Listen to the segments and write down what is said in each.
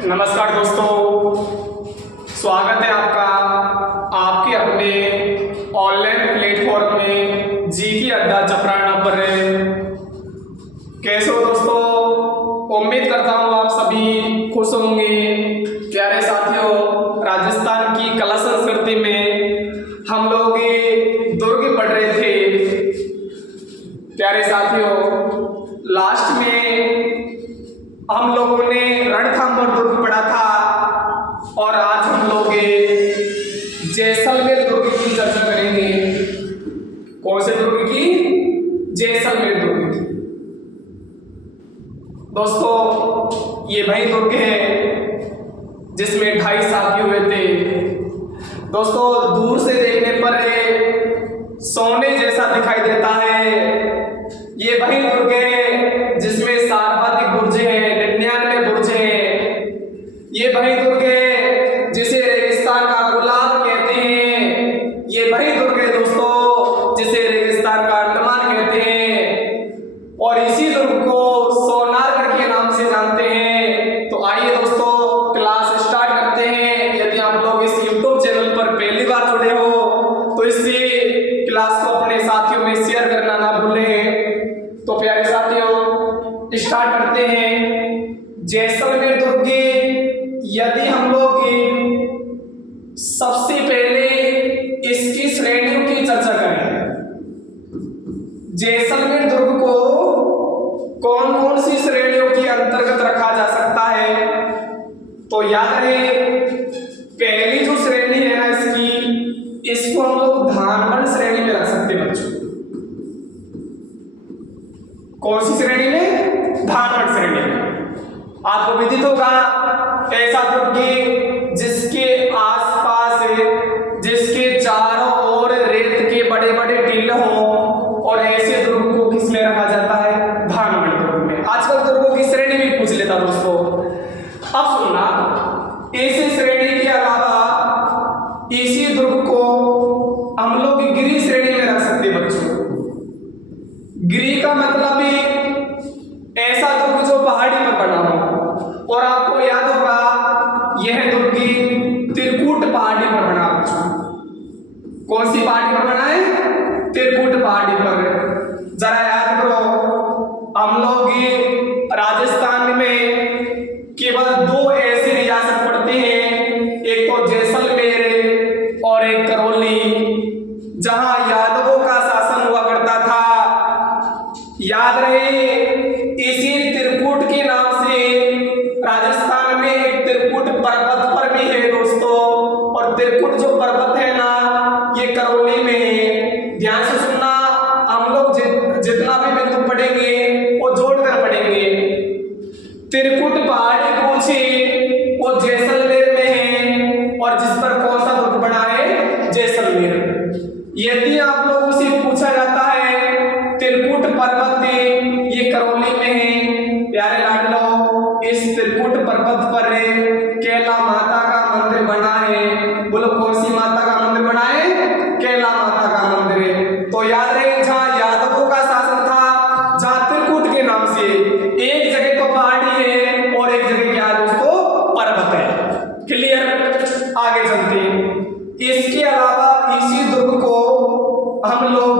नमस्कार दोस्तों, स्वागत है आपका आपके अपने ऑनलाइन प्लेटफॉर्म में जी की अड्डा चपराना पर। कैसे हो दोस्तों? उम्मीद करता हूँ आप सभी खुश होंगे। प्यारे साथियों, राजस्थान की कला संस्कृति में हम लोग दुर्ग पढ़ रहे थे। प्यारे साथियों, लास्ट में हम लोगों ने रणथंभौर दुर्ग पढ़ा था और आज हम लोग जैसलमेर दुर्ग की चर्चा करेंगे। कौन से दुर्ग की? जैसलमेर दुर्ग की। दोस्तों, ये वही दुर्ग है जिसमें 2.5 साथी हुए थे। दोस्तों, दूर से देखने पर सोने जैसा दिखाई देता है। ये वही दुर्ग है जिसमें सर्वाधिक बुर्ज है, 99 बुर्ज है। ये वही दुर्ग है जिसे रेगिस्तान का गुलाब कहते हैं। ये वही दुर्ग है दोस्तों जिसे रेगिस्तान का अंडमान कहते हैं और इसी दुर्ग को सोनारगढ़ के नाम से जानते हैं। तो आइए दोस्तों, क्लास स्टार्ट करते हैं। यदि आप लोग इस यूट्यूब चैनल पर पहली बार जुड़े हो तो इस क्लास को अपने साथियों में शेयर करना ना भूलें। तो प्यारे साथियों, स्टार्ट करते हैं। जैसलमेर दुर्ग की यदि हम लोग सबसे पहले इसकी श्रेणियों की चर्चा करें, जैसलमेर दुर्ग को कौन कौन सी श्रेणियों के अंतर्गत रखा जा सकता है, तो याद रहे पहली जो श्रेणी है ना इसको हम लोग धानमंड श्रेणी में रख सकते हैं बच्चों। कौन सी श्रेणी में? धानमंड श्रेणी में। आपको विदित होगा ऐसा दुर्ग जिसके आसपास जिसके चारों ओर रेत के बड़े बड़े टीले हों और ऐसे दुर्ग को किस में रखा जाता है? धानमंड दुर्ग में। आजकल दुर्गों की श्रेणी भी पूछ लेता दोस्तों। अब सुनना, इस श्रेणी के अलावा इसी दुर्ग को हम लोग गिरी श्रेणी में रख सकते हैं बच्चों। गिरी का मतलब ऐसा दुर्ग जो पहाड़ी पर बना हो और आपको याद होगा यह दुर्ग त्रिकुट पहाड़ी पर बना बच्चों। कौन सी पहाड़ी पर बना है? त्रिकुट पहाड़ी पर। जरा याद करो, हम लोग राजस्थान में केवल 2 ऐसी रियासत पड़ते हैं, एक तो जैसलमेर और एक करौली, जहां यादवों का शासन हुआ करता था। याद रहे इसी त्रिकुट के नाम से राजस्थान में एक त्रिकुट पर्वत पर भी है दोस्तों, और त्रिकुट जो पर्वत है ना ये करौली में है। ध्यान से सुनना, हम लोग जितना भी बिंदु पढ़ेंगे वो जोड़कर पढ़ेंगे। त्रिकुट पहाड़ी पूछी वो जैसलमेर में है और जिस पर कौन सा दुर्ग बना है? जैसलमेर। यदि आप लोगों से पूछा जाता है त्रिकुट पर्वत ये करौली में है, प्यारे लाडलो, इस त्रिकुट पर्वत पर कैला माता का मंदिर बना है। बोलो कौन सी माता का मंदिर बना है? कैला माता का मंदिर। तो याद रहे जहां यादवों का शासन था, जहां त्रिकुट के नाम से एक जगह तो पहाड़ी है और एक जगह क्या है दोस्तों? पर्वत है। क्लियर? आगे चलते हैं। इसके अलावा इसी दुर्ग को हम लोग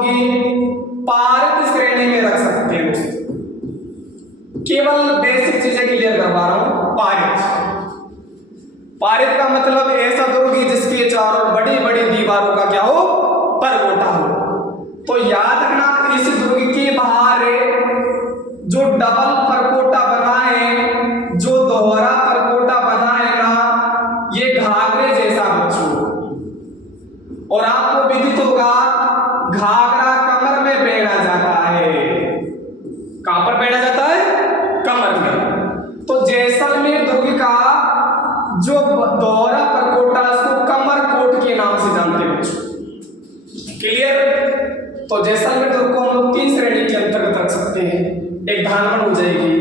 पारित श्रेणी में रख सकते हैं दोस्तों। केवल बेसिक चीजें क्लियर करवा रहा हूं। पारित का मतलब ऐसा दुर्ग जिसके चारों बड़ी बड़ी दीवारों का क्या हो? परकोटा हो। तो याद रखना, इस दुर्ग के बाहर जो डबल परकोटा बना है, जो दोहरा परकोटा बना है ना, ये घाघरे जैसा बच्चों। और आपको विदित होगा घाघरा कमर में पहना जाता है। कहां पर पहना जाता है? कमर में। तो जैसलमेर दुर्ग का जो दोहरा परकोटा उसको कमर कोट के नाम से जानते हैं बच्चों। क्लियर? तो जैसलमेर दुर्ग को हम लोग 3 श्रेणी के अंतर्गत रख सकते हैं। एक धानमंड हो जाएगी,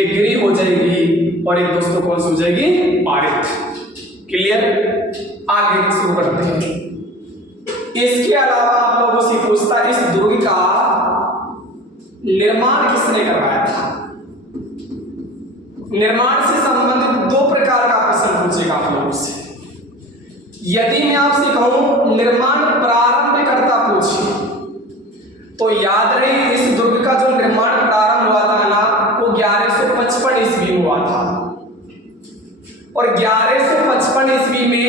एक गिरी हो जाएगी और एक दोस्तों कौन सी हो जाएगी? पारित। क्लियर? आगे शुरू करते हैं। इसके अलावा आप लोगों से पूछता, इस दुर्ग का निर्माण किसने करवाया था? निर्माण से संबंधित दो प्रकार का प्रश्न पूछेगा आप लोगों से। यदि मैं आपसे कहूं निर्माण प्रारंभकर्ता पूछिए, तो याद रहे इस दुर्ग का जो निर्माण प्रारंभ हुआ था ना, वो 1155 ईस्वी में हुआ था। और 1155 ईस्वी में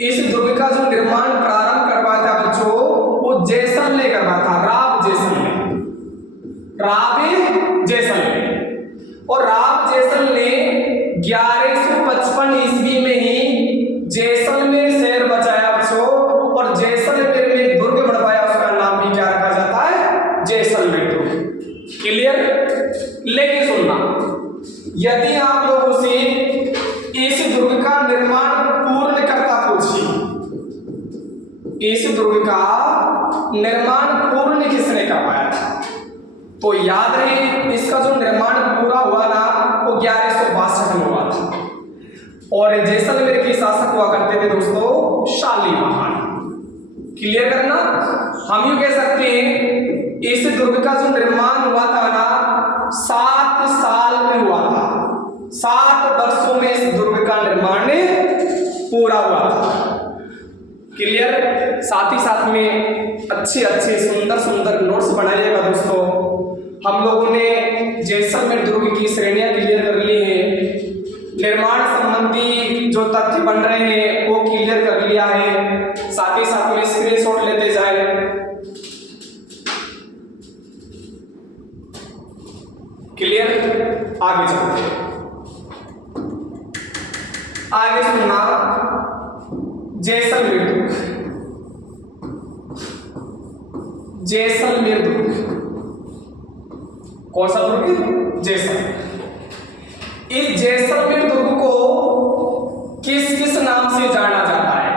इस दुर्ग का जो निर्माण प्रारंभ करवाया था बच्चों, वो जैसलमेर ने करवाया था। राव जैसलमेर। और राव जैसलमेर ने 1155 ईस्वी में ही जैसलमेर शहर बचाया बच्चों, और जैसलमेर में एक दुर्ग बनवाया, उसका नाम भी क्या रखा जाता है? जैसलमेर दुर्ग। क्लियर? लेकिन सुनना, यदि आप लोगों से इस दुर्ग का निर्माण पूर्ण करता पूछिए, इस दुर्ग का निर्माण पूर्ण किसने करवाया था, तो याद रहे इसका जो निर्माण पूरा हुआ ना, वो 1162 में हुआ था। और जैसलमेर के शासक हुआ करते थे दोस्तों शालीमार। क्लियर करना, हम यूं कह सकते हैं इस दुर्ग का जो निर्माण हुआ था ना, 7 साल में हुआ था। 7 वर्षों में इस दुर्ग का निर्माण पूरा हुआ था। क्लियर? साथ ही साथ में अच्छे सुंदर नोट्स बनाइएगा दोस्तों। हम लोगों ने जैसलमेर दुर्ग की श्रेणियां क्लियर कर ली हैं, निर्माण संबंधी जो तथ्य बन रहे हैं वो क्लियर कर लिया है। साथ ही साथ में स्क्रीनशॉट लेते जाए। क्लियर? आगे चलते हैं। आगे सुनना, जैसलमेर दुर्ग कौन सा दुर्ग? जैसलमेर। इस जैसलमेर दुर्ग को किस नाम से जाना जाता है?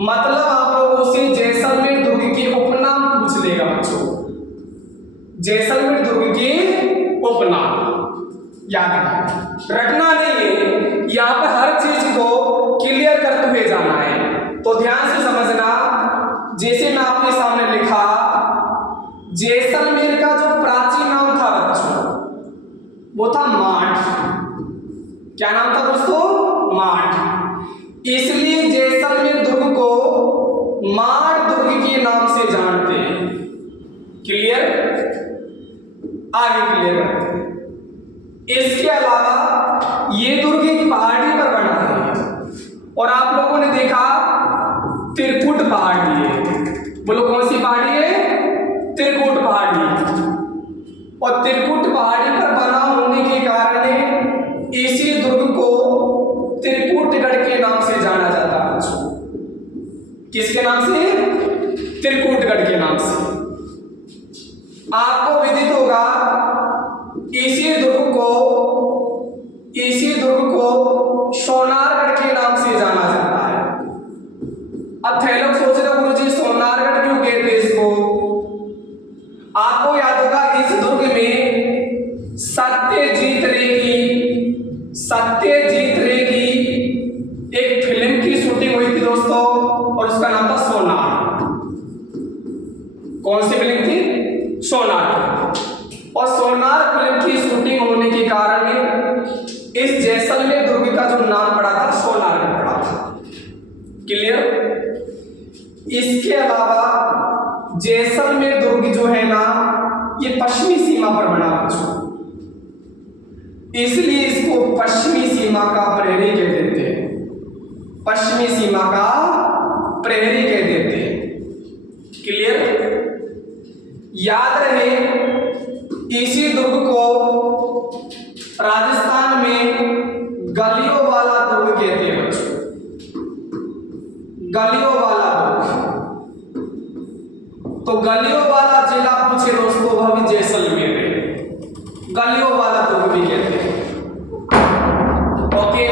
मतलब आप लोगों से जैसलमेर दुर्ग के उपनाम पूछ लेगा बच्चों। जैसलमेर दुर्ग के उपनाम याद रखना नहीं है, यहां पर हर चीज को क्लियर करते हुए जाना है, तो ध्यान से समझना। जैसे मैं आपके सामने लिखा, जैसलमेर का जो प्राचीन नाम था बच्चों, वो था माठ। क्या नाम था दोस्तों? माठ। इसलिए जैसलमेर दुर्ग को माठ दुर्ग के नाम से जानते हैं। क्लियर? आगे क्लियर करते हैं। इसके अलावा ये दुर्ग एक पहाड़ी पर बना है, और आप लोगों ने देखा त्रिकुट पहाड़ी है। बोलो कौन सी पहाड़ी है? त्रिकुट पहाड़ी। और त्रिकुट पहाड़ी पर बना होने के कारण इसी दुर्ग को त्रिकुटगढ़ के नाम से जाना जाता है। किसके नाम से? त्रिकुटगढ़ के नाम से। आपको विदित होगा इसी दुर्ग को सोनारगढ़ के नाम से जाना जाता है। अब थे लोग सोच रहे गुरुजी सोनारगढ़ क्यों कहते इसको? आपको याद होगा इस दुर्ग में सत्यजीत रे की एक फिल्म की शूटिंग हुई थी दोस्तों, और उसका नाम था सोनार। कौन सी फिल्म थी? सोनार। और सोनार फिल्म की शूटिंग होने के कारण इस जैसलमेर दुर्ग का जो नाम पड़ा था सोनारगढ़ पड़ा था। क्लियर? इसके अलावा जैसलमेर दुर्ग जो है ना, ये पश्चिमी सीमा पर बना बच्चों, इसलिए इसको पश्चिमी सीमा का प्रहरी कह देते हैं। पश्चिमी सीमा का प्रहरी कह देते हैं। क्लियर? याद रहे इसी दुर्ग को राजस्थान में गलियों वाला दुर्ग कहते हैं बच्चों। गलियों वाला दुर्ग। तो गलियों वाला जिला पूछे दोस्तों, वह भी जैसलमेर में गलियों वाला दुर्ग भी कहते हैं। ओके,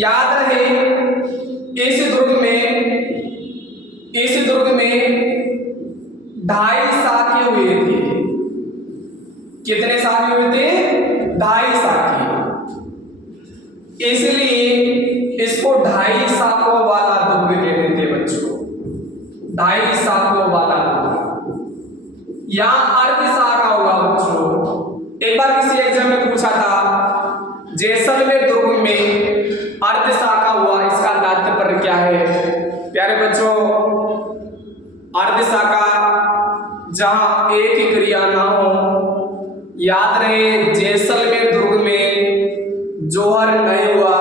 याद रहे इस दुर्ग में 2.5 शाखे हुए थे। कितने शाखे हुए थे? 2.5 शाखे। इसलिए इसको 2.5 शाखों वाला दुर्ग कहते थे बच्चों। 2.5 शाखों वाला दुर्ग। यहां अर्ध शाखा होगा बच्चों। एक बार किसी एग्जाम में पूछा था जैसलमेर दुर्ग में अर्ध शाखा हुआ, इसका तात्पर्य क्या है प्यारे बच्चों? अर्ध शाखा जहां एक ही क्रिया ना हो। याद रहे जैसलमेर दुर्ग में जोहर नहीं हुआ,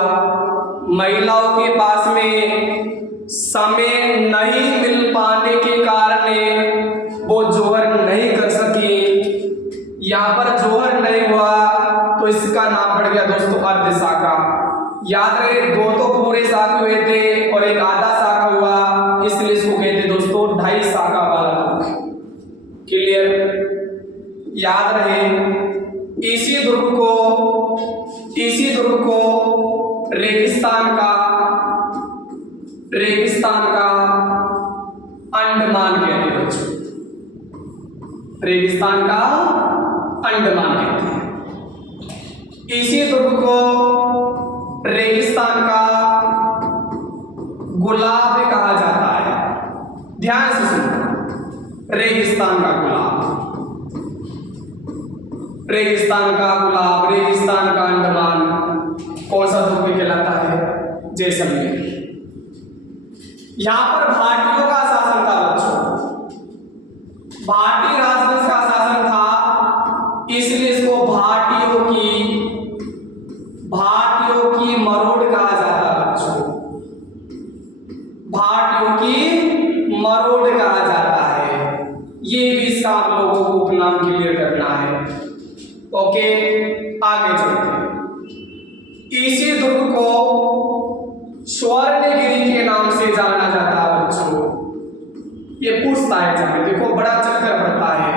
महिलाओं के पास में समय नहीं मिल पाने के कारण वो जोहर नहीं कर सकी। यहाँ पर जोहर नहीं हुआ तो इसका नाम पड़ गया दोस्तों अर्ध शाखा। याद रहे दो तो पूरे शाखा हुए थे और एक आधा शाखा हुआ, इसलिए इसको कहते दोस्तों ढाई शाखा वाला दुर्ग। क्लियर? याद रहे इसी दुर्ग को रेगिस्तान का अंडमान कहते हैं बच्चों। रेगिस्तान का अंडमान कहते हैं। इसी दुर्ग को रेगिस्तान का गुलाब कहा जाता है। ध्यान से सुनो, रेगिस्तान का गुलाब, रेगिस्तान का गुलाब, रेगिस्तान का अंडमान कौन सा दुर्ग कहलाता है? जैसलमेर। यहां पर भाटियों का शासन था बच्चों, भाटी राजवंश का शासन था, इसलिए इसको भाटियों की मरोड़ कहा जाता है बच्चों। भाटियों की मरोड़ कहा जाता है। ये भी इसका आप लोगों को उपनाम क्लियर करना है। ओके, आगे चलते हैं। इसी दुर्ग को स्वर्णगिरी के नाम से जाना जाता है बच्चों। ये पूछता है जब देखो बड़ा चक्कर पड़ता है,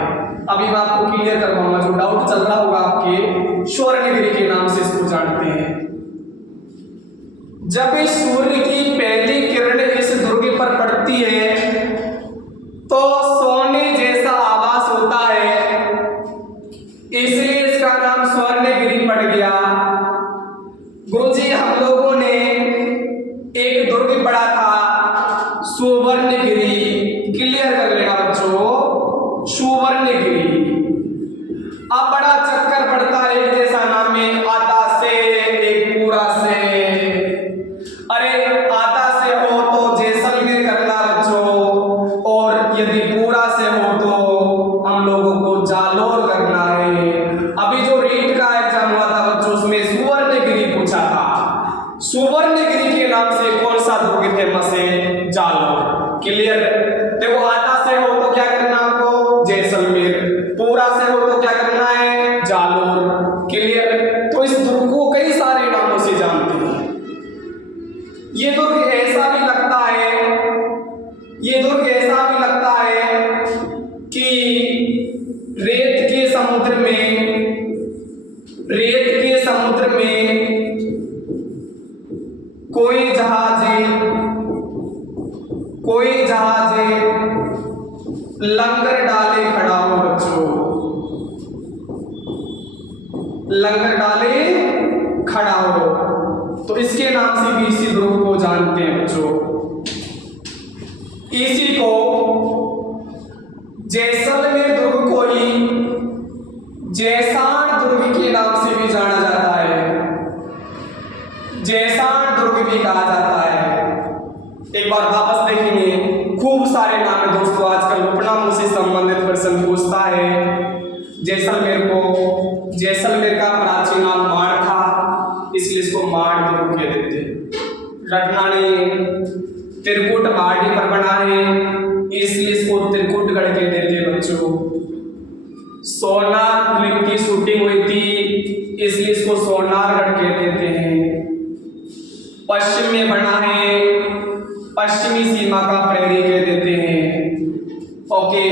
अभी मैं आपको क्लियर करवाऊंगा, जो डाउट चल रहा होगा आपके, स्वर्णगिरी के नाम से इसको जानते हैं। जब इस सूर्य की पहली किरण इस दुर्ग पर पड़ती है तो सोने जैसा आभास होता है, इसलिए इसका नाम स्वर्णगिरी पड़ गया। गुरुजी हम लोगों ने एक दुर्ग पढ़ा था सुवर्णगिरी, क्लियर कर लेना बच्चों, सुवर्णगिरी। अब बड़ा चक्कर पड़ता है, एक जैसा नाम है, आधा से एक पूरा से। अरे आधा से हो तो जैसलमेर करना बच्चों, और यदि पूरा से हो तो हम लोगों को जालोर करना है। अभी जो रीट का एग्जाम हुआ था बच्चों, उसमें सुवर्णगिरी पूछा था। सुवर्णगिरी के नाम से कौन सा दुर्ग फेमस है? जालोर। क्लियर? देखो आधा से हो तो क्या करना आपको? जैसलमेर। पूरा से हो तो क्या करना है? जालोर। क्लियर? तो इस दुर्ग को कई सारे नामों से जानते हैं। ये दुर्ग ऐसा भी लगता है, ये दुर्ग ऐसा भी लगता है कि रेत के समुद्र में कोई जहाज लंगर डाले खड़ा हो बच्चों, लंगर डाले खड़ा हो, तो इसके नाम से भी इसी दुर्ग को जानते हैं बच्चों। इसी को जैसलमेर दुर्ग को ही जैसाण दुर्ग के नाम से भी जाना जाता है, जैसाण दुर्ग भी कहा जाता है। एक बार वापस देखेंगे, खूब सारे नाम है दोस्तों, आजकल उपनामों से संबंधित प्रश्न पूछता है। जैसलमेर का प्राचीन नाम माड़ था, इसलिए इसको माड़ दुर्ग कह देते हैं। रटना ने त्रिकुट पहाड़ी पर बना है, इसलिए इसको त्रिकुटगढ़ कह देते हैं बच्चों। सोनार फिल्म की शूटिंग हुई थी, इसलिए इसको सोनारगढ़ कह देते हैं। पश्चिम में बना है, पश्चिमी सीमा का प्रहरी कह देते हैं। ओके,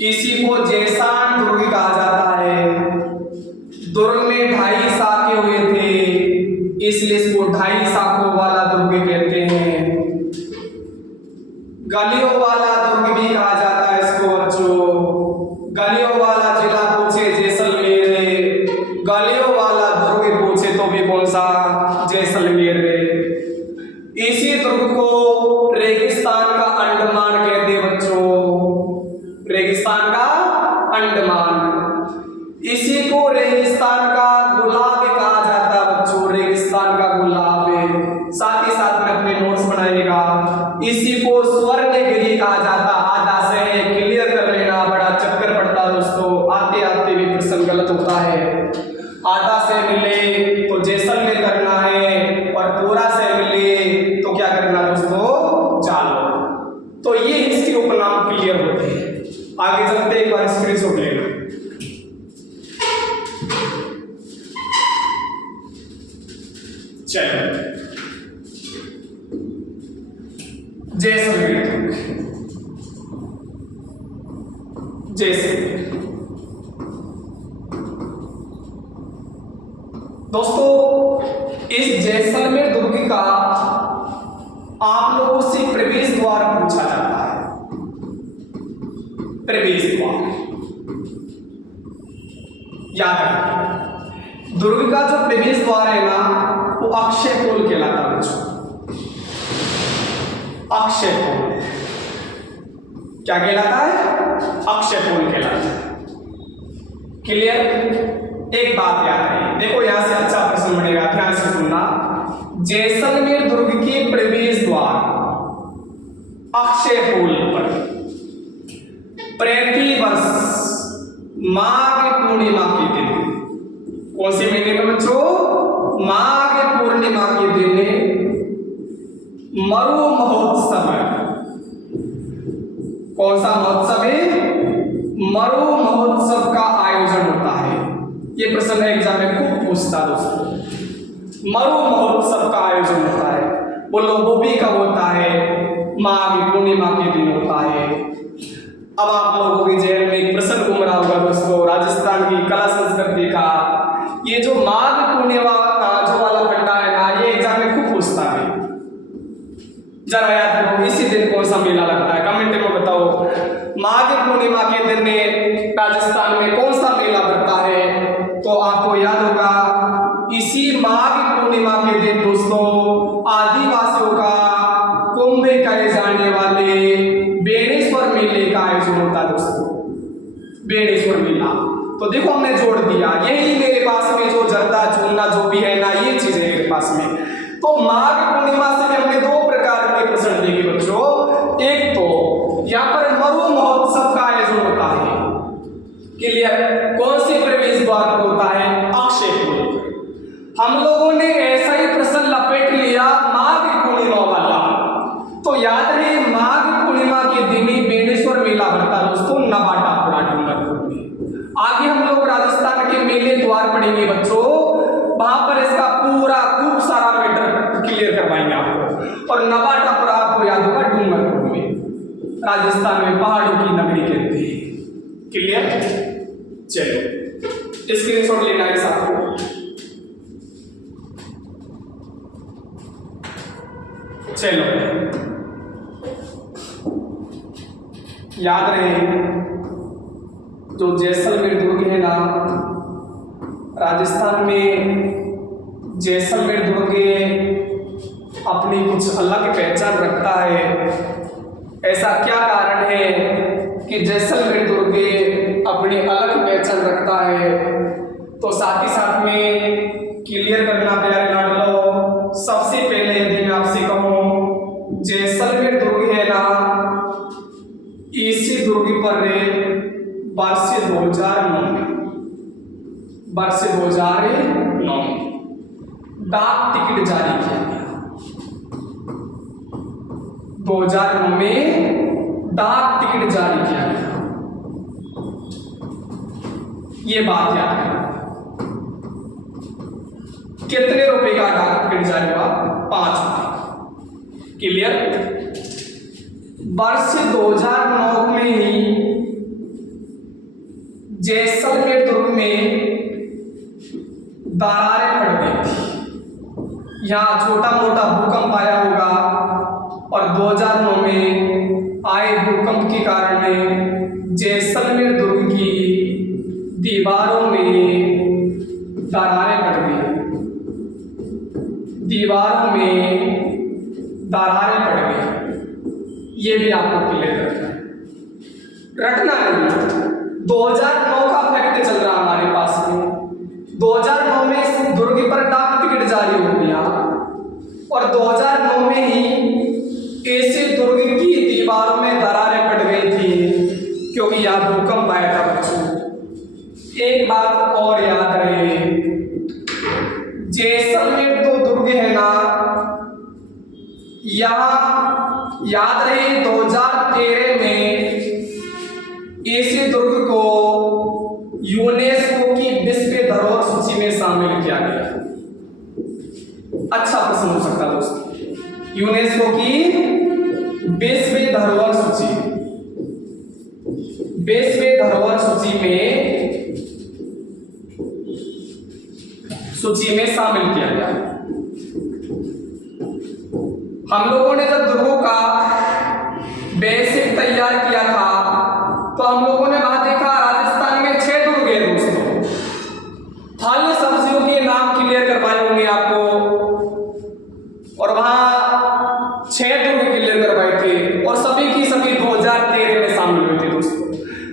इसी को जैसाण दुर्ग कहा जाता है। दुर्ग में 2.5 शाखे हुए थे, इसलिए इसको 2.5 शाखों वाला दुर्ग कहते हैं। गलियों वाला दुर्ग भी कहा जाता है इसको बच्चों। गलियों वाला जिला पूछे जैसलमेर है, गलियों वाला दुर्ग पूछे तो भी कौन सा? जैसलमेर है। इसी दुर्ग को रेगिस्तान का अंडमान कहते हैं बच्चों, रेगिस्तान का अंडमान। इसी को रेगिस्तान का गुलाब कहा जाता है आधा से मिले तो जैसलमेर करना है, और पूरा से मिले तो क्या करना दोस्तों, जालौर। तो ये इसके उपनाम क्लियर होते हैं। आगे चलते एक बार स्क्रीनशॉट लेना। चलो जैसलमेर दुर्ग, जैसलमेर। दोस्तों इस जैसलमेर दुर्ग का आप लोगों से प्रवेश द्वार पूछा जाता है। प्रवेश द्वार याद रखिए, दुर्ग का जो प्रवेश द्वार है ना वो अक्षय पोल कहलाता है बच्चों। अक्षय पोल क्या कहलाता है, अक्षय पोल कहलाता है। क्लियर? एक बात याद रहे, देखो यहां से अच्छा प्रश्न बनेगा, ध्यान से सुनना। जैसलमेर दुर्ग के प्रवेश द्वार अक्षय पोल पर प्रति वर्ष माघ पूर्णिमा के दिन, कौन से महीने में बच्चों, माघ पूर्णिमा के दिन मरु महोत्सव है। कौन सा महोत्सव है, मरु महोत्सव का आयोजन होता है। ये प्रश्न एग्जाम में खूब पूछता दोस्तों। मरु महोत्सव का आयोजन होता है, बोलो वो भी कब होता है, माघ पूर्णिमा के दिन होता है। अब आप लोगों के जेल में एक प्रश्न घूम रहा होगा दोस्तों, राजस्थान की कला संस्कृति का, ये जो माघ पूर्णिमा का जो वाला फंडा है ना, ये एग्जाम में खूब पूछता है। जरा याद करो इसी दिन कौन सा मेला लगता है, कमेंट में बताओ। माघ पूर्णिमा के दिन राजस्थान में कौन सा मेला लगता है, तो आपको याद होगा इसी माघ पूर्णिमा के दिन दोस्तों आदिवासियों का कुंभ कहे जाने वाले बेणेश्वर मेले का आयोजन होता है दोस्तों। बेणेश्वर मेला, तो देखो हमने जोड़ दिया, यही मेरे पास में जो जर्दा चूना जो भी है ना, ये चीज है मेरे पास में। तो माघ पूर्णिमा से हमने दो प्रकार के प्रश्न देखे बच्चों। एक तो यहाँ पर मरु महोत्सव का आयोजन होता है। क्लियर? कौन से प्रवेश द्वार पर होता है, अक्षय पोल। हम लोगों ने ऐसा ही प्रश्न लपेट लिया माघ पूर्णिमा वाला, तो याद रहे माघ पूर्णिमा के दिन ही बेणेश्वर मेला भरता दोस्तों नवाटापुरा डूंगरपुर में। आगे हम लोग राजस्थान के मेले द्वार पढ़ेंगे बच्चों, वहां पर इसका पूरा खूब सारा मैटर क्लियर करवाएंगे आपको। और नवाटापुरा आपको याद होगा डूंगरपुर में, राजस्थान में पहाड़ों की नगरी कहते हैं। क्लियर? चलो स्क्रीनशॉट लेना है साथ में। चलो याद रहे जो जैसलमेर दुर्ग है ना, राजस्थान में जैसलमेर दुर्ग अपनी कुछ अलग पहचान रखता है। ऐसा क्या कारण है कि जैसलमेर दुर्ग अपनी अलग पहचान रखता है, तो साथ ही साथ में क्लियर करना प्यारे लाडलो। सबसे पहले यदि मैं आपसे कहूं जैसलमेर दुर्ग है ना, इसी दुर्ग पर वर्ष 2009 में डाक टिकट जारी किया गया। 2009 में डाक टिकट जारी किया गया, ये बात याद है। कितने रुपए का डाक टिकट जारी हुआ, 5 रुपए। क्लियर? वर्ष 2009 में ही जैसलमेर दुर्ग में दरारें पड़ गई थी। यहाँ छोटा मोटा भूकंप आया होगा, और 2009 में आए भूकंप के कारण जैसलमेर दुर्ग की दीवारों में दरारें पड़ गई। दीवारों में दरारें पड़ गई, ये भी आपको क्लियर रखना नहीं। 2009 का फैक्ट चल रहा हमारे पास में। 2009 में इस दुर्ग पर डाक टिकट जारी हो गया, और 2009 में ही ऐसे दुर्ग की दीवारों में दरारें पड़ गई थी क्योंकि यहाँ भूकंप आया था बच्चों। एक बात और याद रहे, जैसलमेर तो दुर्ग है ना, यहाँ याद रहे 2013 में इस दुर्ग को यूनेस्को की विश्व धरोहर सूची में शामिल किया गया। अच्छा प्रश्न हो सकता है दोस्तों, यूनेस्को की विश्व धरोहर सूची, विश्व धरोहर सूची में शामिल किया गया। हम लोगों ने जब दुर्गों का बेसिक तैयार किया था तो हम लोगों ने वहां देखा राजस्थान में 6 दुर्ग है दोस्तों। फल सब्जियों के नाम क्लियर करवाए होंगे आपको, और वहां 6 दुर्ग क्लियर करवाए थे और सभी की सभी 2013 में शामिल हुए थे दोस्तों।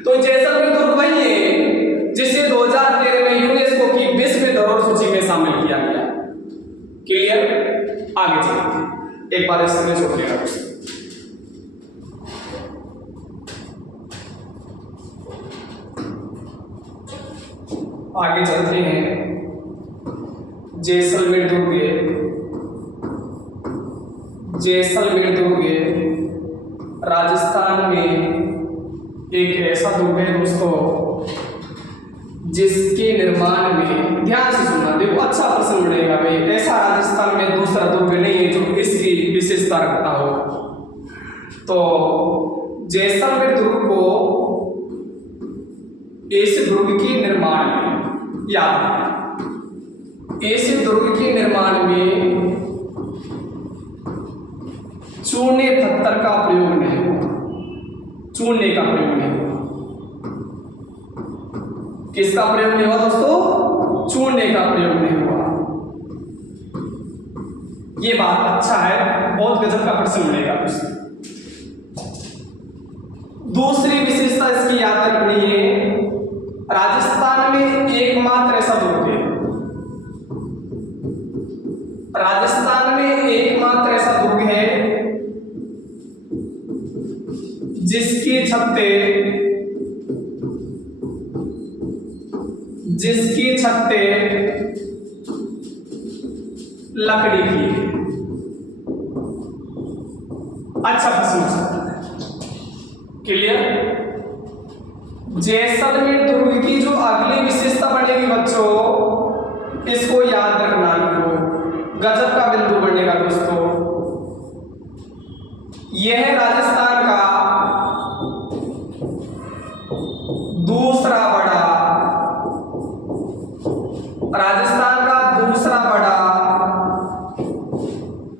तो जैसलमेर दुर्ग वही है जिसे 2013 में यूनेस्को की विश्व धरोहर सूची में शामिल किया गया। क्लियर? आगे चलते हैं, एक बार इसमें छोड़ दिया दोस्तों। आगे चलते हैं, जैसलमेर दुर्ग राजस्थान में एक ऐसा दुर्ग है दोस्तों जिसके निर्माण में, ध्यान से सुनना, देखो अच्छा प्रश्न बनेगा भाई, ऐसा राजस्थान में दूसरा दुर्ग नहीं है जो इसकी विशेषता रखता हो। तो जैसलमेर दुर्ग को इस दुर्ग के निर्माण में, याद है, इस दुर्ग के निर्माण में चूने पत्थर का प्रयोग नहीं हुआ, चूने का प्रयोग नहीं हुआ। किसका प्रयोग नहीं हुआ दोस्तों? चूने का प्रयोग नहीं हुआ। ये बात अच्छा है, बहुत गजब का प्रश्न मिलेगा। दूसरी विशेषता इसकी याद रखनी है, राजस्थान में एकमात्र ऐसा दुर्ग है, राजस्थान में एकमात्र ऐसा दुर्ग है जिसकी छतें लकड़ी की है। अच्छा प्रश्न हो सकता है। क्लियर? जैसलमेर दुर्ग की जो अगली विशेषता बनेगी बच्चों, इसको याद रखना, गजब का बिंदु बनेगा दोस्तों। यह राजस्थान का दूसरा बड़ा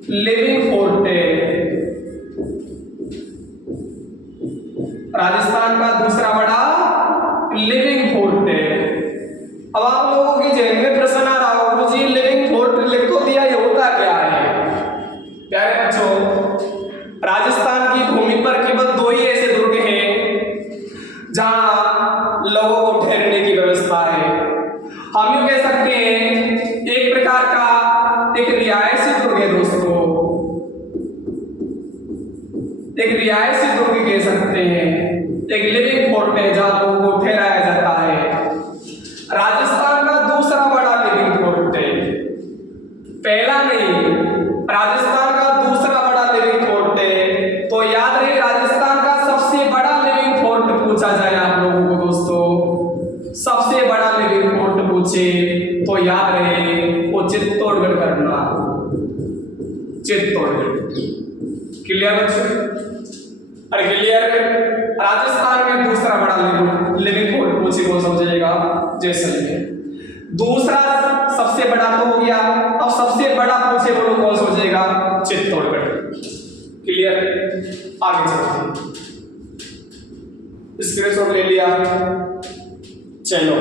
लिविंग फोर्ट है, राजस्थान का दूसरा बड़ा लिविंग फोर्ट है। अब आप लोगों की जेल में प्रश्न आ रहा हो, गुरुजी लिविंग फोर्ट लिख तो दिया, ये होता क्या है? प्यारे बच्चों, राजस्थान की भूमि पर केवल 2 ही ऐसे दुर्ग हैं जहां लोगों को ठहरने की व्यवस्था है। हम यूं कह सकते हैं एक प्रकार का एक रिहायशी दुर्ग है दोस्तों, एक रिहायशी दुर्ग कह सकते हैं, एक लिविंग फोर्ट है जहां लोगों को ठहराया जाता है। राजस्थान का दूसरा बड़ा लिविंग फोर्ट है, पहला नहीं, राजस्थान का दूसरा बड़ा लिविंग फोर्ट है। तो याद रहे, राजस्थान का सबसे बड़ा लिविंग फोर्ट पूछा जाए आप लोगों को दोस्तों, सबसे बड़ा लिविंग फोर्ट पूछे तो याद रहे वो चित्तौड़गढ़ करना, चित्तौड़गढ़। क्लियर बच्चों? अरे क्लियर? राजस्थान में दूसरा बड़ा लिविंग फोर्ट पूछे कौन समझेगा? जैसलमेर। दूसरा सबसे बड़ा तो हो गया, अब सबसे बड़ा पूछे बोलो कौन समझेगा? चित्तौड़गढ़। क्लियर? आगे चलते, स्क्रीनशॉट ले लिया, चलो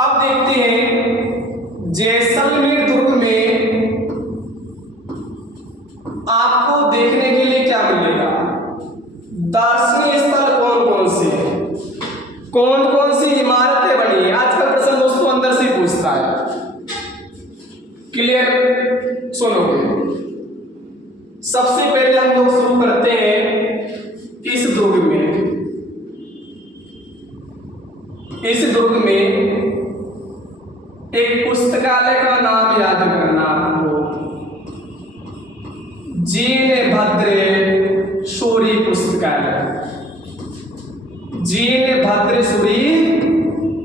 अब देखते हैं जैसलमेर दुर्ग में आपको देखने के लिए क्या मिलेगा। दर्शनीय स्थल कौन कौन से हैं, कौन कौन सी इमारतें बनी है। आजकल प्रश्न दोस्तों अंदर से पूछता है। क्लियर? सुनोगे, सबसे पहले हम लोग शुरू करते हैं इस दुर्ग में। इस दुर्ग में एक पुस्तकालय का नाम याद करना आपको, जीनभद्रेश्वरी पुस्तकालय। जीनभद्रेश्वरी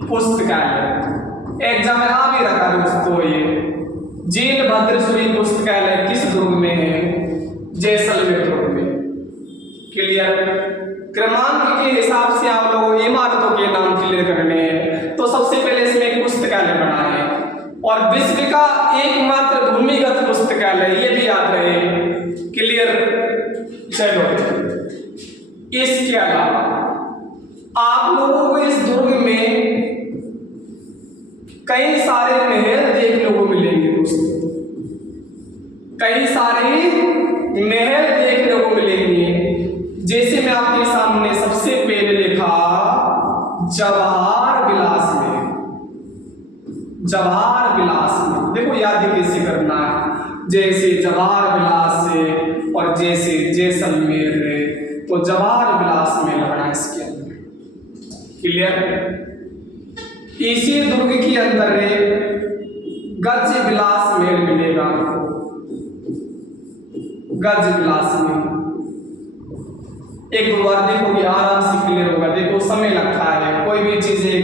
पुस्तकालय एग्जाम में आ भी रखा दोस्तों। ये जीनभद्रेश्वरी पुस्तकालय किस दुर्ग में है? जैसलमेर दुर्ग में। क्लियर? क्रमांक के हिसाब से आप लोगों इमारतों के नाम क्लियर करने हैं। तो सबसे पहले इसमें एक पुस्तकालय बना है और विश्व का एकमात्र भूमिगत पुस्तकालय, ये भी याद रहे। क्लियर? चलो, इसके अलावा आप लोगों को इस दुर्ग में कई सारे महल देखने को मिलेंगे दोस्तों। कई सारे महल देखने को मिलेंगे, जैसे मैं आपके सामने सबसे पहले लिखा जवाहर विलास में। जवाहर विलास में देखो याद कैसे करना है, जैसे जवाहर विलास से और जैसे जैसलमेर है तो जवाहर विलास में लगना है इसके अंदर। क्लियर? इसी दुर्ग के अंदर गज विलास महल मिलेगा। गज विलास में एक दो बार देखोगे आराम से क्लियर होगा। देखो समय लगता है, कोई भी चीजें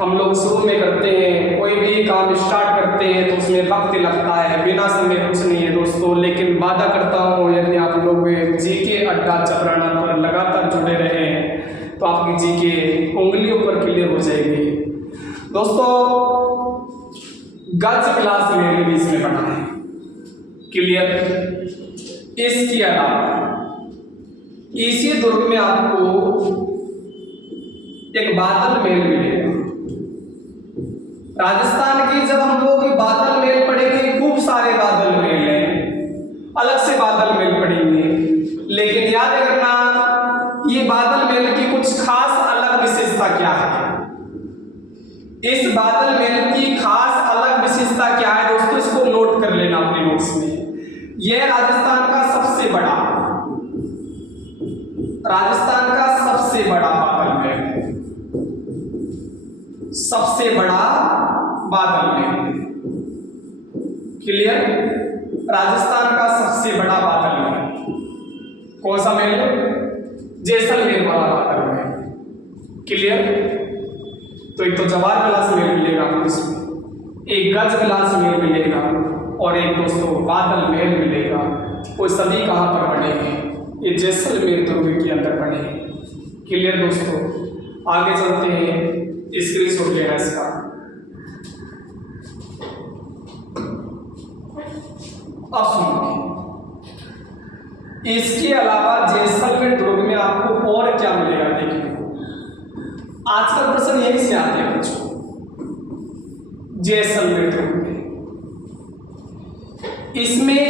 हम लोग शुरू में करते हैं, कोई भी काम स्टार्ट करते हैं तो उसमें वक्त लगता है, बिना समय कुछ नहीं है दोस्तों। लेकिन वादा करता हूँ यदि आप लोग जीके अड्डा चपराना पर लगातार जुड़े रहे तो आपकी जीके उंगलियों पर क्लियर हो जाएगी दोस्तों। गज विलास महल भी इसमें बना है। क्लियर? इसके अलावा इसी दुर्ग में आपको एक बादल महल मिलेगा। राजस्थान की जब हम लोग बादल महल पढ़ेंगे, खूब सारे बादल महल हैं, अलग से बादल महल पढ़ेंगे, लेकिन याद रखना ये बादल महल की कुछ खास अलग विशेषता क्या है। इस बादल महल की खास अलग विशेषता क्या है दोस्तों, इसको नोट कर लेना अपने नोट्स में। यह राजस्थान का सबसे बड़ा बादल महल, सबसे बड़ा बादल महल। क्लियर? राजस्थान का सबसे बड़ा बादल महल कौन सा महल है? जैसलमेर वाला बादल महल। क्लियर? तो एक तो जवाहर विलास महल मिलेगा आपको इसमें, एक गज विलास महल मिलेगा और एक दोस्तों बादल महल मिलेगा। वो सभी कहाँ पर बने हैं? ये जैसलमेर दुर्ग के अंदर बने हैं। क्लियर दोस्तों? आगे चलते हैं, स्क्रीनशॉट लेना इसका। अब सुनिए, इसके अलावा जैसलमेर दुर्ग में आपको और क्या मिलेगा देखिए। आजकल प्रश्न यही से आते हैं बच्चों। जैसलमेर दुर्ग में इसमें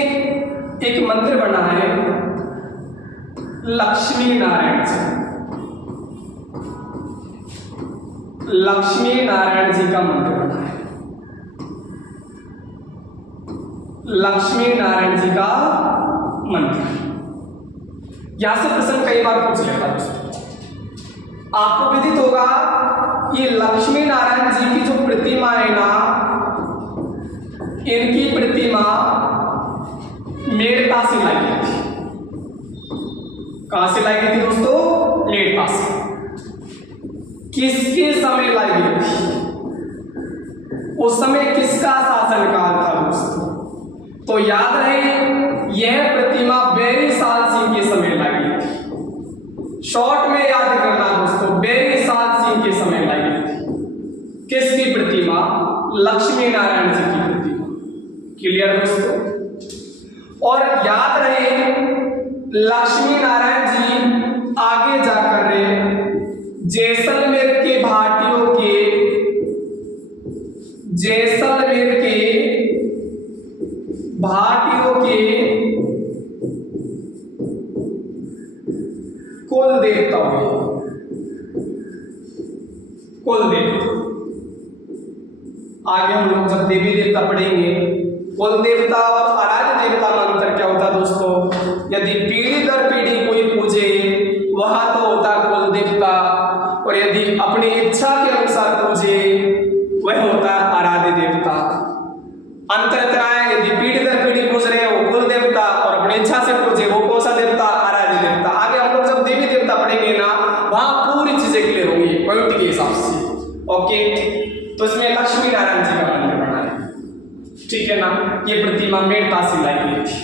एक मंदिर बना है लक्ष्मी नारायण जी। लक्ष्मी नारायण जी का मंदिर बना है। लक्ष्मी नारायण जी का मंदिर। यहां से प्रश्न कई बार पूछ लेता दोस्तों। आपको विदित होगा ये लक्ष्मी नारायण जी की जो प्रतिमा है ना, इनकी प्रतिमा मेड़ता से लाई गई थी। कहां से लाई गई थी दोस्तों? मेड़ता से। किसके समय लाई गई थी? उस समय किसका शासनकाल था दोस्तों? तो याद रहे यह प्रतिमा बैरीसाल सिंह के समय लाई गई थी। शॉर्ट में याद करना दोस्तों, बैरीसाल सिंह के समय लाई गई थी। किसकी प्रतिमा? लक्ष्मी नारायण जी की प्रतिमा। क्लियर दोस्तों? और याद रहे लक्ष्मी नारायण जी आगे जाकर जैसलमेर के भाटियों के कुल देवता हुए। कुल देवता आगे हम लोग जब देवी देवता पढ़ेंगे, कुल देवता और आराध्य देवता में अंतर क्या होता है दोस्तों? यदि पीढ़ी दर पीढ़ी कोई पूजे वह तो होता कुल देवता, और यदि अपनी इच्छा के अनुसार पूजे वह होता है आराध्य देवता। अंतरतराय यदि पीढ़ी दर पीढ़ी पूज रहे हो कुल देवता और अपनी इच्छा से पूजे वो कौन सा देवता? आराध्य देवता। आगे हम लोग जब देवी देवता पढ़ेंगे ना वहां पूरी चीजें क्लियर होंगी पॉइंट के हिसाब से। ओके, तो इसमें लक्ष्मी नारायण जी का मंदिर बना है, ठीक है ना। ये प्रतिमा मेड़ता से लाई गई थी।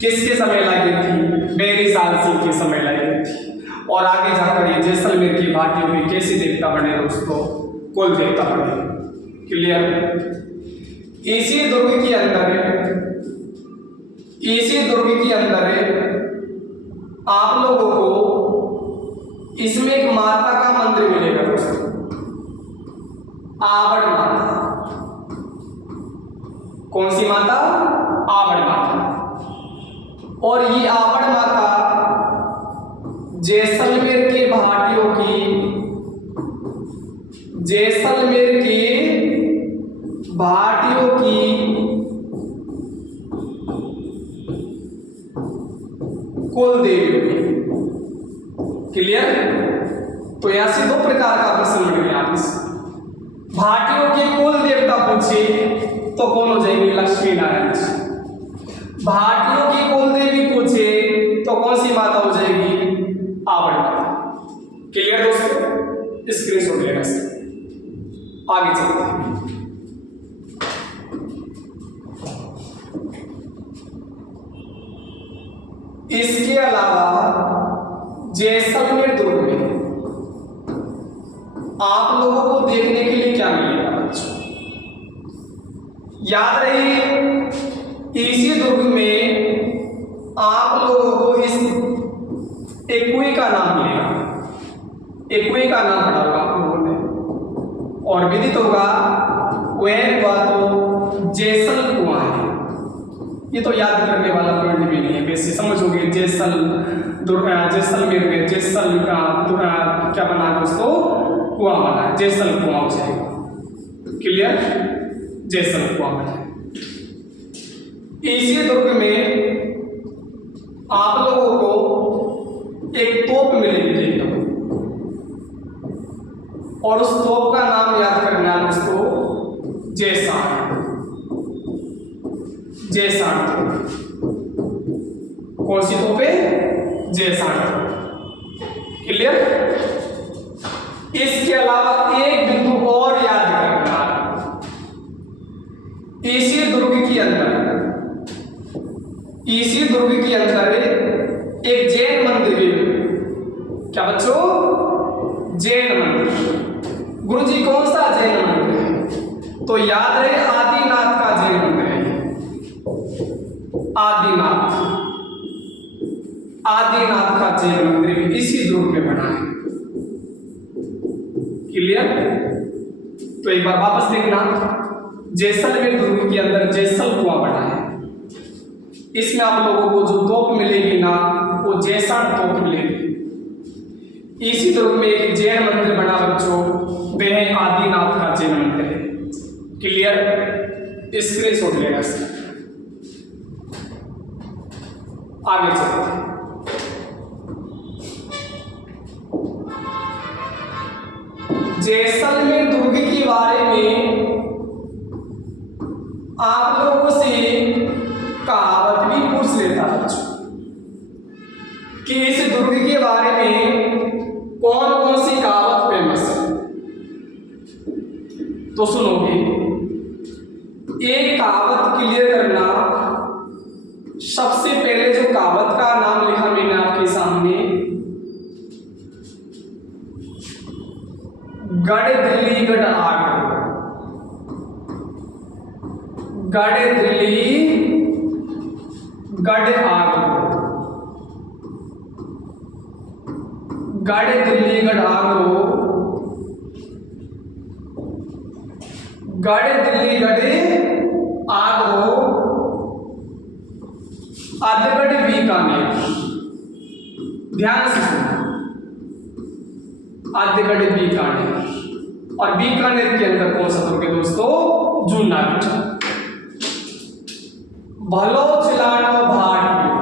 किसके समय लाई गई थी? बेरीसाल सिंह के समय लाई गई थी। और आगे जाकर ये जैसलमेर की घाटियों में कैसे देवता बने दोस्तों? कुल देवता बने। क्लियर? इसी दुर्ग के अंदर आप लोगों को इसमें एक माता का मंदिर मिलेगा दोस्तों, आवड़ माता। कौन सी माता? आवड़ माता। और ये आवड़ माता जैसलमेर की घाटियों की कुल देवी होगी। क्लियर? तो यहां से दो प्रकार का प्रश्न बन गया। भाटियों की कुल देवता पूछे तो कौन हो जाएंगे? लक्ष्मी नारायण जी। भाटियों की कुल देवी पूछे तो कौन सी माता हो जाएगी? आवड़ माता। क्लियर दोस्तों? स्क्रीनशॉट लेना से आगे चलते हैं। इसके अलावा जैसलमेर दुर्ग में आप लोगों को देखने के लिए क्या मिलेगा बच्चों? याद रहे इसी दुर्ग में आप लोगों को इस एक कुएं का नाम मिलेगा। एक कुएं का नाम पढ़ा होगा आप लोगों ने और विदित होगा वह हुआ तो जैसल कुआं है। ये तो याद करने वाला पॉइंट भी नहीं है, वैसे समझोगे। जैसलमेर में जैसल का क्या बना दोस्तों? कुआं बना, जैसल कुआं हो जाएगा। क्लियर? जैसल कुआं बना। इसी दुर्ग में आप लोगों को एक तोप मिलेगी देखो, और उस तोप का नाम याद करना है दोस्तों, जैसाण। जैसाण कौन सी तोप है? जैसाण। क्लियर? इसके अलावा एक बिंदु और याद करना, इसी दुर्ग के अंदर एक जैन मंदिर भी। क्या बच्चों? जैन मंदिर। गुरुजी कौन सा जैन मंदिर है? तो याद रहे आदिनाथ का जैन मंदिर है। आदिनाथ का जैन मंदिर भी इसी दुर्ग में बना है। क्लियर? तो एक बार वापस देखना, जैसलमेर दुर्ग के अंदर जैसल कुआं बना है। इसमें आप लोगों को जो तोप मिलेगी ना वो जैसाण तोप मिलेगी। इसी दुर्ग में एक जैन मंदिर बना बच्चों, वह आदिनाथ का जैन मंदिर है। क्लियर? स्क्रीनशॉट लेना से आगे चलते हैं। जैसलमेर दुर्ग के बारे में आप लोगों से कहावत भी पूछ लेता बच्चों कि इस दुर्ग के बारे में कौन कौन सी कहावत फेमस है। तो सुनोगे, एक कहावत क्लियर करना। सबसे पहले जो कहावत का नाम लिखा मैंने आपके सामने, गढ़ दिल्ली गढ़ आग। गढ़ दिल्ली गढ़ आग। गढ़ दिल्ली गढ़ आग। गढ़ दिल्ली गढ़ आग। अधगढ़ बीकानेर। ध्यान से सुनो, अधगढ़ बीकानेर। और बीकानेर के अंदर कौन सा दुर्ग है दोस्तों? जूनागढ़। भलो चिलानो भाटियो।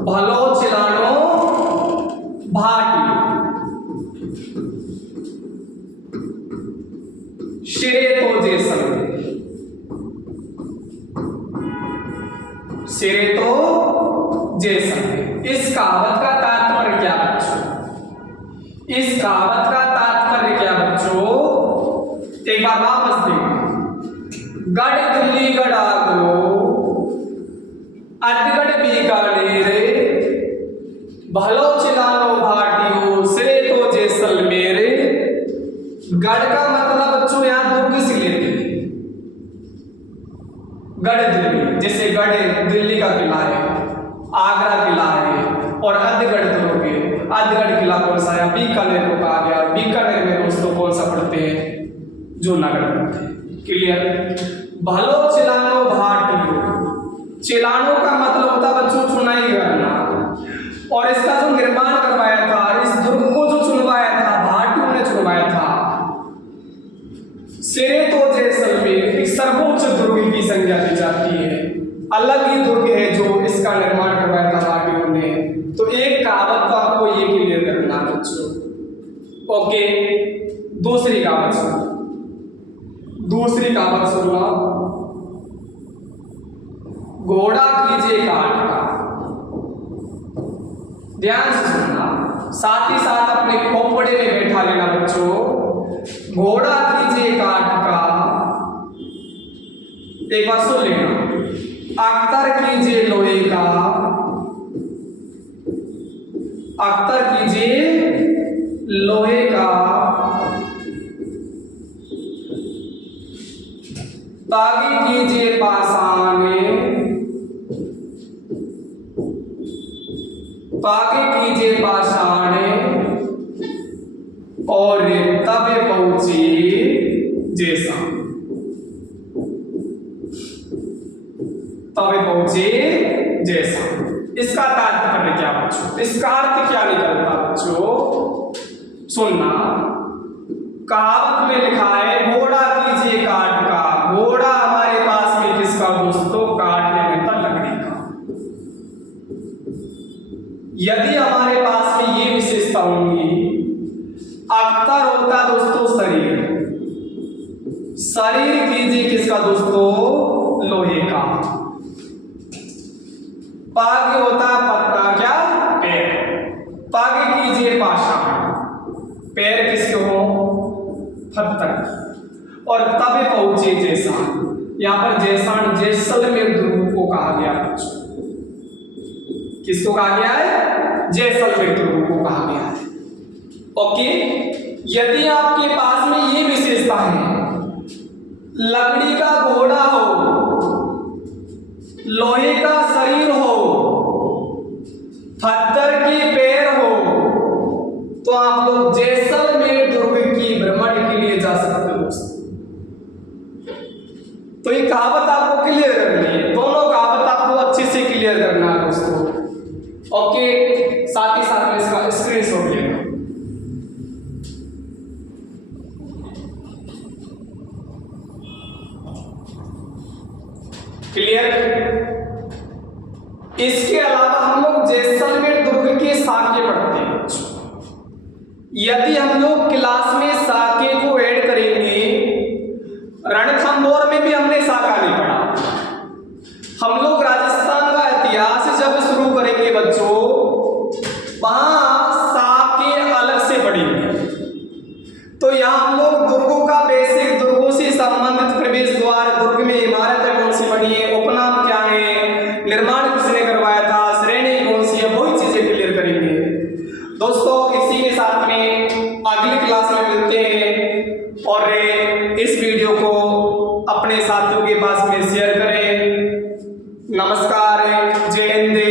भलो चिलानो इस कहावत का तात्पर्य क्या बच्चों, एक बार वापस देखो। गढ़ दिल्ली गढ़ा गो अटगढ़ बीकानेर भलो चिलानो भाटियो सिरे तो जैसलमेर। गढ़ का मतलब बच्चों यहाँ दुर्ग से लेते हैं। गढ़ दिल्ली, जैसे गढ़ दिल्ली का किला है, आगरा किला है, और अधगढ़ दुर्ग है। अधगढ़ किला कौन सा है? बीकानेर को कहा गया। बीकानेर में दोस्तों कौन सा पढ़ते हैं? जूनागढ़ पढ़ते हैं। क्लियर? भलो चिलानो भाटियो, चिलानो का मतलब होता बच्चों चुनाई करना, और इसका जो निर्माण करवाया था, इस दुर्ग को जो चुनवाया था, भाटियों ने चुनवाया था। सिरे तो जैसलमेर, एक सर्वोच्च दुर्ग की संज्ञा दी जाती है, अलग ही दुर्ग है जो इसका निर्माण करवाया था भाटियों ने। तो एक कहावत तो आपको ये क्लियर करना बच्चों। ओके, दूसरी कहावत सुनो। दूसरी कहावत सुनना, घोड़ा कीजिए काठ का। ध्यान से सुनना, साथ ही साथ अपने खोपड़े में बैठा लेना बच्चों। घोड़ा कीजिए काठ का, एक बार सुन लेना। अख्तर कीजिए लोहे का, अख्तर कीजिए लोहे का, तागी कीजिए पाषाण, तागी कीजिए पाषाण, और तब पहुंची जैसा, तब पहुंचे जैसा। इसका तात्पर्य क्या बच्चों? इसका अर्थ क्या निकलता बच्चों? सुनना, कहावत में लिखा है घोड़ा कीजिए काठ का। घोड़ा हमारे पास में किसका दोस्तों? काठ में था, लकड़ी का। यदि हमारे पास में ये विशेषता होंगी, अख्तर होता दोस्तों शरीर, शरीर कीजिए किसका दोस्तों? लोहे का। पाग होता पत्ता क्या? पैर। पाग कीजिए पाषाण, पैर किसके हो? पत्थर। और तब पहुंचे जैसा, यहां पर जैसान जैसलमेर दुर्ग को कहा गया बच्चों। किसको कहा गया है? जैसलमेर दुर्ग को कहा गया है। ओके, यदि आपके पास में ये विशेषता है, लकड़ी का घोड़ा हो, लोहे का शरीर हो, पत्थर के पैर हो, तो आप लोग जैसलमेर दुर्ग की भ्रमण के लिए जा सकते हो दोस्तों। तो ये कहावत आपको क्लियर करनी है, दोनों कहावत आपको अच्छे से क्लियर करना है दोस्तों। ओके, साथ ही साथ में इसका स्क्रीनशॉट लेना। क्लियर? इसके अलावा हम लोग जैसलमेर दुर्ग के साके पढ़ते हैं। यदि हम लोग क्लास में साके को ऐड करेंगे, रणथंभौर में भी हमने साका नहीं पढ़ा। हम लोग राजस्थान का इतिहास जब शुरू करेंगे बच्चों, वहां साके अलग से पढ़ेंगे। तो यहाँ हम लोग दुर्गों का बेसिक, दुर्गों से संबंधित प्रवेश द्वार, दुर्ग में इमारतें कौन सी बनी है, उपनाम क्या है, निर्माण किसने करवाया था, श्रेणी कौन सी है, वही चीजें क्लियर करेंगे दोस्तों। इसी के साथ में अगली क्लास में मिलते हैं, और इस वीडियो को अपने साथियों के पास में शेयर करें। नमस्कार, जय हिंद।